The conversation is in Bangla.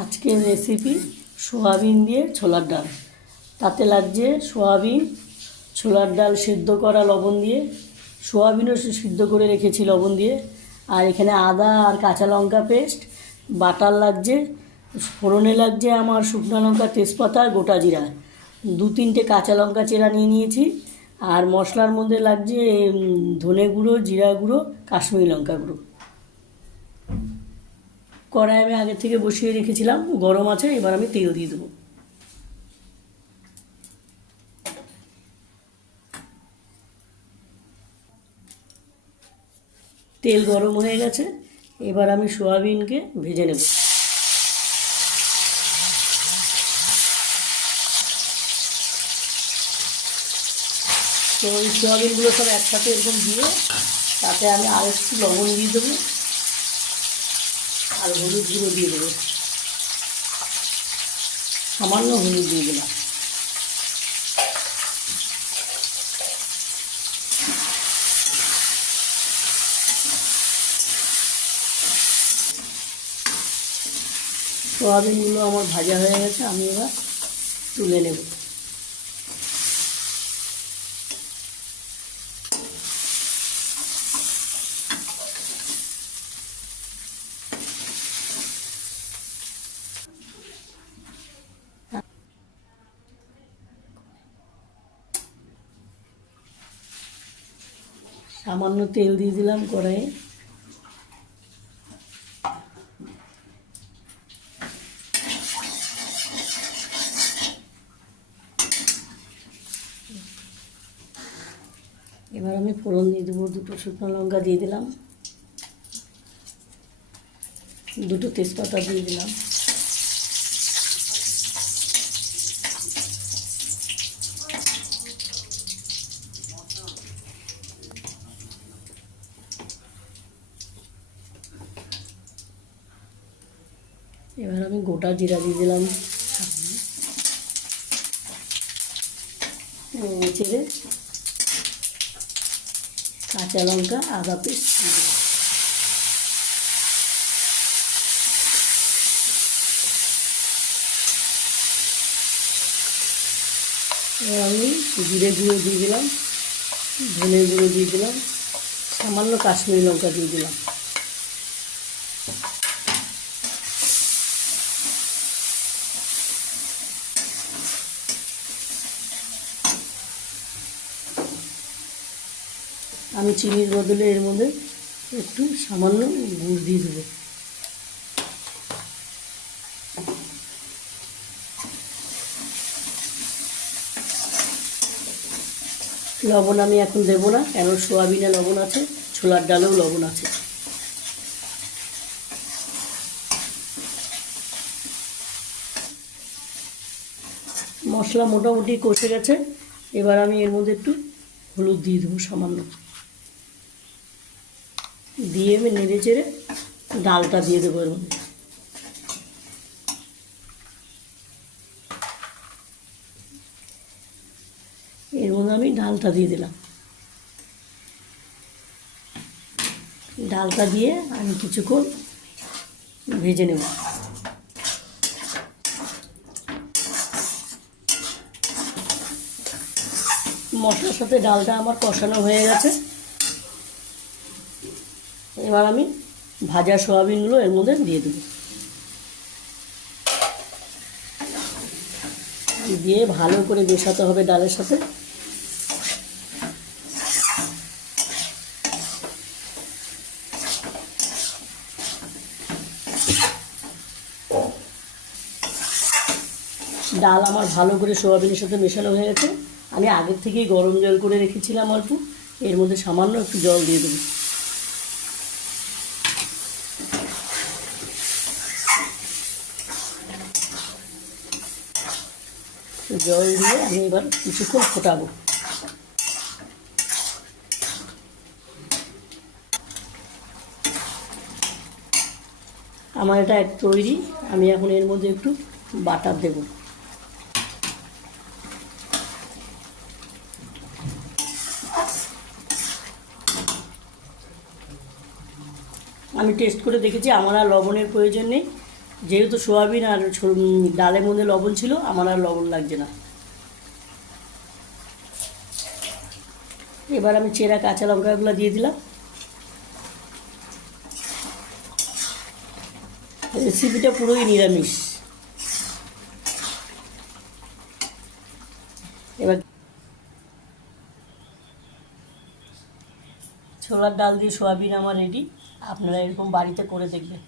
আজকের রেসিপি সোয়াবিন দিয়ে ছোলার ডাল। তাতে লাগছে সোয়াবিন, ছোলার ডাল সেদ্ধ করা লবণ দিয়ে। সোয়াবিনও সিদ্ধ করে রেখেছি লবণ দিয়ে। আর এখানে আদা আর কাঁচা লঙ্কা পেস্ট, বাটার লাগছে, ফোড়নে লাগছে আমার শুকনো লঙ্কা তেজপাতা, গোটা জিরা। দু তিনটে কাঁচা লঙ্কা চেরা নিয়ে নিয়েছি। আর মশলার মধ্যে লাগছে ধনে গুঁড়ো, জিরা গুঁড়ো, কাশ্মীরি লঙ্কা গুঁড়ো। কড়াই আমি আগে থেকে বসিয়ে রেখেছিলাম, গরম আছে, এবার আমি তেল দিয়ে দেবো। তেল গরম হয়ে গেছে, এবার আমি সোয়াবিনকে ভেজে নেব। তো ওই সোয়াবিনগুলো সব একসাথে এরকম দিয়ে তাতে আমি আর একটু লবণ দিয়ে দেবো। আর হলুদ গুঁড়ো দিয়ে দেবো। সামান্য হলুদ দিয়ে দিলাম। সোয়াবিনগুলো আমার ভাজা হয়ে গেছে, আমি এবার তুলে নেব। সামান্য তেল দিয়ে দিলাম কড়াইয়ে। এবার আমি ফোড়ন দিয়ে দেবো, দুটো শুকনো লঙ্কা দিয়ে দিলাম। দুটো তেজপাতা দিয়ে দিলাম। এবার আমি গোটা জিরা দিয়ে দিলাম। চেড়ে কাঁচা লঙ্কা, আদা পেস্ট আমি জিরে গুঁড়ো দিয়ে দিলাম, ধনে গুঁড়ো দিয়ে দিলাম, সামান্য কাশ্মীরি লঙ্কা দিয়ে দিলাম। আমি চিনির বদলে এর মধ্যে একটু সামান্য গুড় দিয়ে দেবো। লবণ আমি এখন দেবো না, কেন সোয়াবিনে লবণ আছে, ছোলার ডালেও লবণ আছে। মশলা মোটামুটি কষে গেছে, এবার আমি এর মধ্যে একটু হলুদ দিয়ে দেবো সামান্য। দিয়ে আমি নেড়ে চেড়ে ডালটা দিয়ে দেবো এর মধ্যে এর মধ্যে আমি ডালটা দিয়ে দিলাম। ডালটা দিয়ে আমি কিছুক্ষণ ভেজে নেব। মশলার সাথে ডালটা আমার কষানো হয়ে গেছে। এবার আমি ভাজা সোয়াবিনগুলো এর মধ্যে দিয়ে দেবো। দিয়ে ভালো করে মেশাতে হবে ডালের সাথে। ডাল আমার ভালো করে সোয়াবিনের সাথে মেশানো হয়ে গেছে। আমি আগের থেকেই গরম জল করে রেখেছিলাম অল্প। এর মধ্যে সামান্য একটু জল দিয়ে দেবো। জল দিয়ে আমি এবার কিছুক্ষণ ফোটাবো। আমার এটা তৈরি, আমি এখন এর মধ্যে একটু বাটার দেব। আমি টেস্ট করে দেখেছি, আমার আর লবণের প্রয়োজন নেই। যেহেতু সোয়াবিন আর ডালের মধ্যে লবণ ছিল, আমার আর লবণ লাগছে না। এবার আমি চেরা কাঁচা লঙ্কাগুলো দিয়ে দিলাম। রেসিপিটা পুরোই নিরামিষ। এবার ছোলার ডাল দিয়ে সোয়াবিন আমার রেডি আপনারা এরকম বাড়িতে করে দেখবেন।